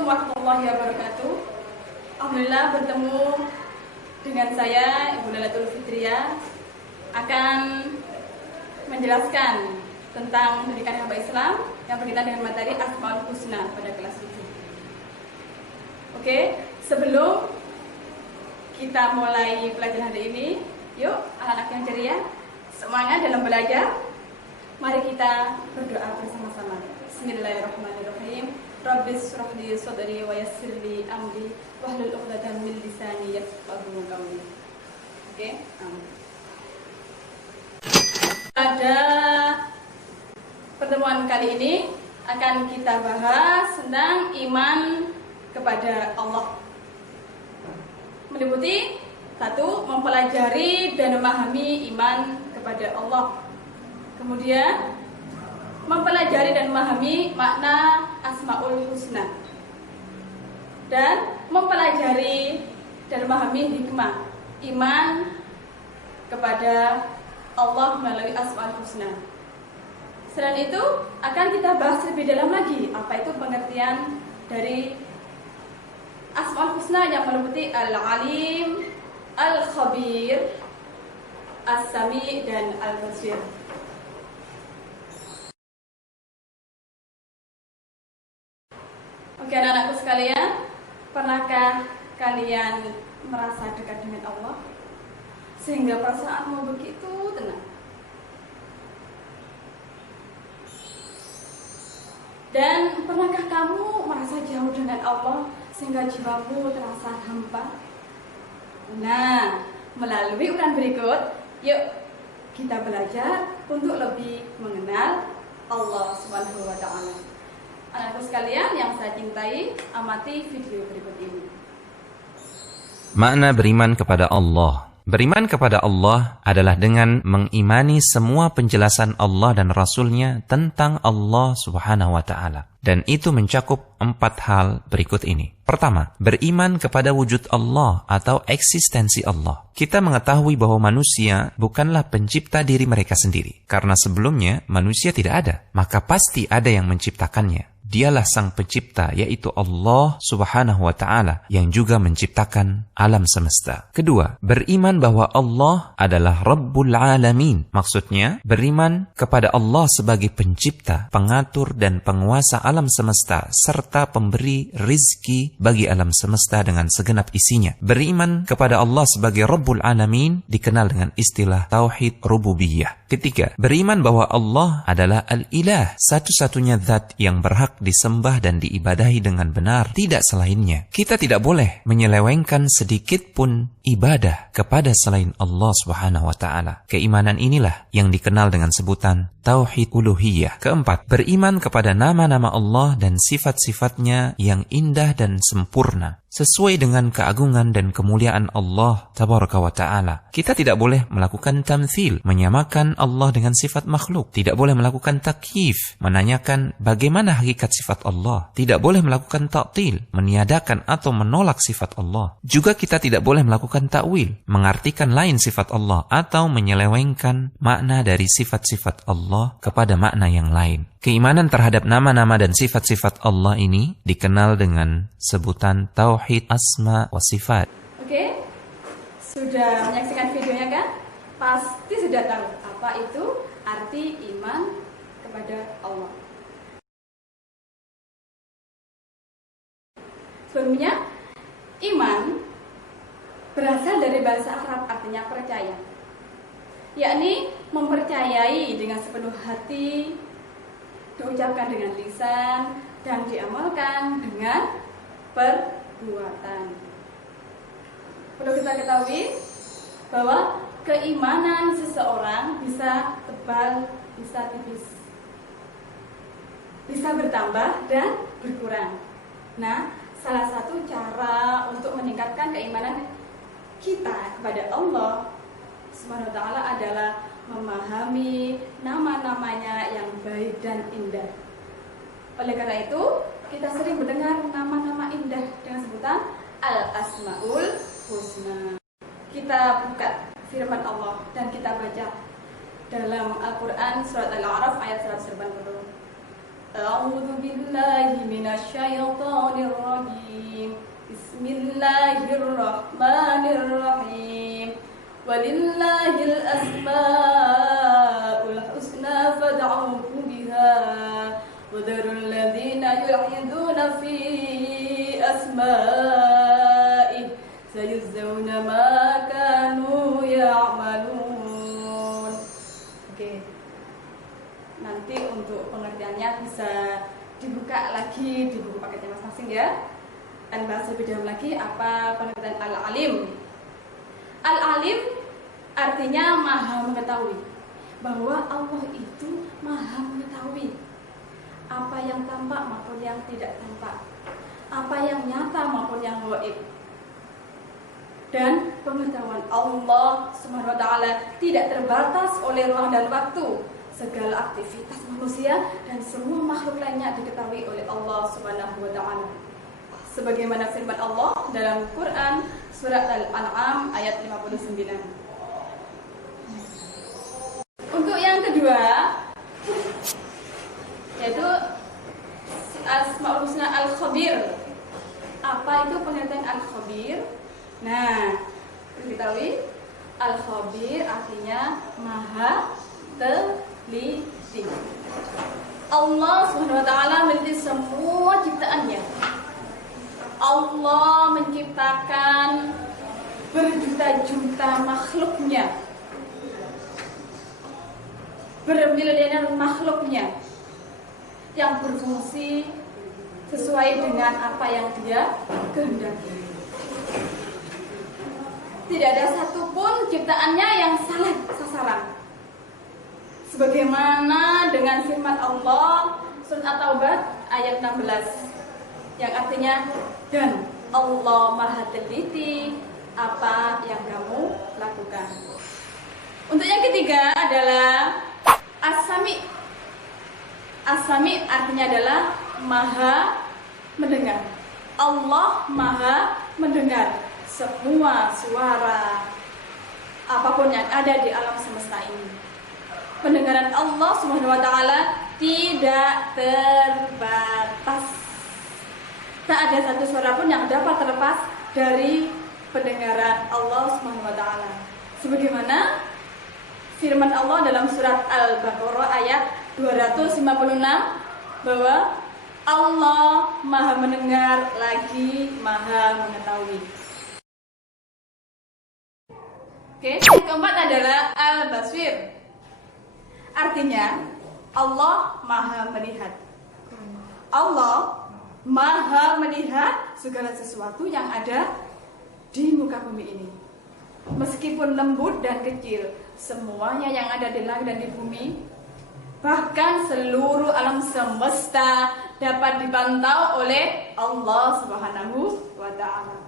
Assalamualaikum warahmatullahi wabarakatuh. Alhamdulillah bertemu dengan saya Ibu Lailatul Fitriah akan menjelaskan tentang pendidikan hamba Islam yang berkaitan dengan materi Asmaul Husna pada kelas 7. Oke, sebelum kita mulai pelajaran hari ini, yuk anak-anak yang ceria, semangat dalam belajar. Mari kita berdoa bersama-sama. Bismillahirrahmanirrahim. Rabbis shrahli sadri wa yassirli amri wahlul 'uqdatam min lisani yafqahu qawli. Oke, amin. Pada pertemuan kali ini akan kita bahas tentang iman kepada Allah. Meliputi 1. Mempelajari dan memahami iman kepada Allah. Kemudian mempelajari dan memahami makna Asmaul Husna, dan mempelajari dan memahami hikmah iman kepada Allah melalui Asmaul Husna. Selain itu akan kita bahas lebih dalam lagi apa itu pengertian dari Asmaul Husna yang meliputi Al-Alim, Al-Khabir, As-Sami, dan Al-Basir. Oke, anak-anakku sekalian, pernahkah kalian merasa dekat dengan Allah sehingga perasaanmu begitu tenang? Dan pernahkah kamu merasa jauh dengan Allah sehingga jiwamu terasa hampa? Nah, melalui uraian berikut, yuk kita belajar untuk lebih mengenal Allah Subhanahu wa Ta'ala. Anak-anakku sekalian yang saya cintai, amati video berikut ini. Makna beriman kepada Allah. Beriman kepada Allah adalah dengan mengimani semua penjelasan Allah dan Rasul-Nya tentang Allah Subhanahu wa Ta'ala. Dan itu mencakup 4 hal berikut ini. Pertama, beriman kepada wujud Allah atau eksistensi Allah. Kita mengetahui bahwa manusia bukanlah pencipta diri mereka sendiri. Karena sebelumnya manusia tidak ada, maka pasti ada yang menciptakannya. Dialah sang pencipta, yaitu Allah Subhanahu wa Ta'ala, yang juga menciptakan alam semesta. Kedua, beriman bahwa Allah adalah Rabbul Alamin. Maksudnya, beriman kepada Allah sebagai pencipta, pengatur, dan penguasa alam semesta, serta pemberi rizki bagi alam semesta dengan segenap isinya. Beriman kepada Allah sebagai Rabbul Alamin dikenal dengan istilah Tauhid Rububiyah. Ketiga, beriman bahwa Allah adalah Al-Ilah, satu-satunya zat yang berhak disembah dan diibadahi dengan benar, tidak selainnya. Kita tidak boleh menyelewengkan sedikit pun ibadah kepada selain Allah Subhanahu wa Ta'ala. Keimanan inilah yang dikenal dengan sebutan Tauhid Uluhiyah. Keempat, beriman kepada nama-nama Allah dan sifat-sifatnya yang indah dan sempurna, sesuai dengan keagungan dan kemuliaan Allah Tabaraka wa Ta'ala. Kita tidak boleh melakukan tamthil, menyamakan Allah dengan sifat makhluk. Tidak boleh melakukan takyif, menanyakan bagaimana hakikat sifat Allah. Tidak boleh melakukan ta'til, meniadakan atau menolak sifat Allah. Juga kita tidak boleh melakukan ta'wil, mengartikan lain sifat Allah atau menyelewengkan makna dari sifat-sifat Allah kepada makna yang lain. Keimanan terhadap nama-nama dan sifat-sifat Allah ini dikenal dengan sebutan Tauhid Asma wa Sifat. Oke, sudah menyaksikan videonya kan? Pasti sudah tahu apa itu arti iman kepada Allah. Sebelumnya, iman berasal dari bahasa Arab, artinya percaya, yakni mempercayai dengan sepenuh hati, diucapkan dengan lisan, dan diamalkan dengan perbuatan. Perlu kita ketahui bahwa keimanan seseorang bisa tebal, bisa tipis, bisa bertambah dan berkurang. Nah, salah satu cara untuk meningkatkan keimanan kita kepada Allah Subhanahu wa Ta'ala adalah memahami nama-namanya yang baik dan indah. Oleh karena itu, kita sering mendengar nama-nama indah dengan sebutan Al-Asmaul Husna. Kita buka firman Allah dan kita baca dalam Al-Quran surat Al-A'raf ayat 180. A'udzu billahi minasyaitonir rajim. Bismillahirrahmanirrahim. Walillahil asmaul husna fad'uhu biha. Wadharul ladzina yulhiduna fi asma'i sayujzauna ma kanu ya'malun. Oke. Nanti untuk pengertiannya bisa dibuka lagi di buku paketnya masing-masing ya. Dan bahas lebih dalam lagi apa pengertian al-alim. Al-alim artinya maha mengetahui. Bahwa Allah itu maha mengetahui apa yang tampak maupun yang tidak tampak, apa yang nyata maupun yang gaib. Dan pengetahuan Allah Subhanahu wa taala tidak terbatas oleh ruang dan waktu. Segala aktivitas manusia dan semua makhluk lainnya diketahui oleh Allah Subhanahu wa taala. Sebagaimana firman Allah dalam Quran surat Al-An'am ayat 59. Untuk yang kedua yaitu Asmaul Husna Al-Khabir. Apa itu pengertian Al-Khabir? Nah, diketahui Al-Khabir artinya maha teliti. Allah Subhanahu wa taala meneliti semua ciptaannya. Allah menciptakan berjuta-juta makhluknya, bermiliaran makhluknya yang berfungsi sesuai dengan apa yang Dia kehendaki. Tidak ada satupun ciptaannya yang salah sasaran. Sebagaimana dengan firman Allah surat At-Taubah ayat 16 yang artinya, dan Allah maha teliti apa yang kamu lakukan. Untuk yang ketiga adalah As-Sami. As-Sami artinya adalah maha mendengar. Allah maha mendengar semua suara apapun yang ada di alam semesta ini. Pendengaran Allah Subhanahu wa taala tidak terbatas. Tak ada satu suara pun yang dapat terlepas dari pendengaran Allah Subhanahu wa taala. Sebagaimana firman Allah dalam surat Al-Baqarah ayat 256 bahwa Allah maha mendengar lagi maha mengetahui. Oke, yang keempat adalah Al-Basir. Artinya Allah maha melihat. Allah maha melihat segala sesuatu yang ada di muka bumi ini. Meskipun lembut dan kecil, semuanya yang ada di langit dan di bumi, bahkan seluruh alam semesta dapat dipantau oleh Allah Subhanahu wa taala.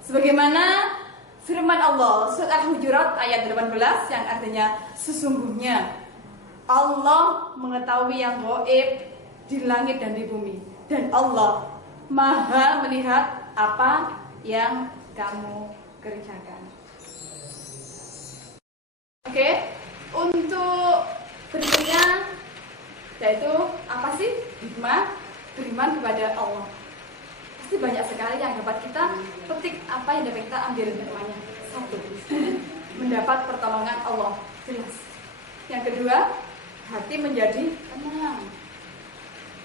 Sebagaimana firman Allah surat Al-Hujurat ayat 18 yang artinya sesungguhnya Allah mengetahui yang gaib di langit dan di bumi, dan Allah maha melihat apa yang kamu kerjakan. Oke, untuk berikutnya yaitu apa sih hikmah beriman kepada Allah? Pasti banyak sekali yang dapat kita petik, apa yang dapat kita ambil hikmahnya. Satu, mendapat pertolongan Allah, jelas. Yang kedua, hati menjadi tenang.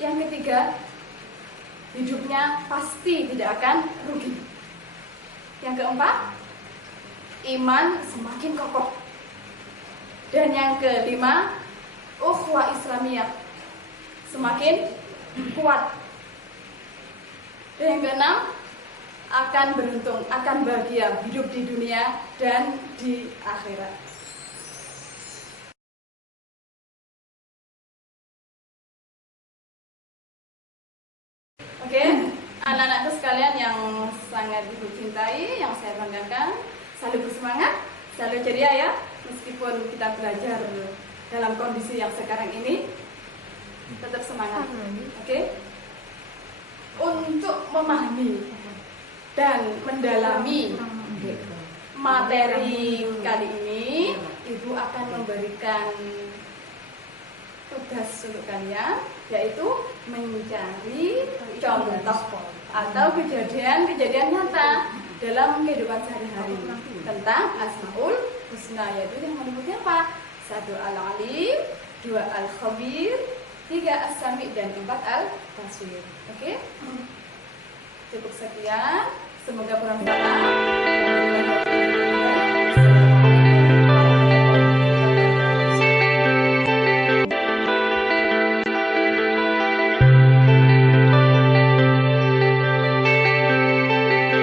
Yang ketiga, hidupnya pasti tidak akan rugi. Yang keempat, iman semakin kokoh. Dan yang kelima, ukhuwah Islamiyah semakin kuat. Dan yang keenam, akan beruntung, akan bahagia hidup di dunia dan di akhirat. Oke, anak-anakku sekalian yang sangat ibu cintai, yang saya banggakan, selalu bersemangat, selalu ceria ya, meskipun kita belajar dalam kondisi yang sekarang ini, tetap semangat. Oke? Untuk memahami dan mendalami materi kali ini, Ibu akan memberikan tugas untuk kalian, yaitu mencari contoh atau kejadian-kejadian nyata dalam kehidupan sehari-hari tentang Asmaul Husna, yaitu yang meliputi apa? 1 Al-Alim, 2 Al-Khabir, 3 As-Sami, dan 4 Al-Basir. Oke? Cukup sekian. Semoga bermanfaat.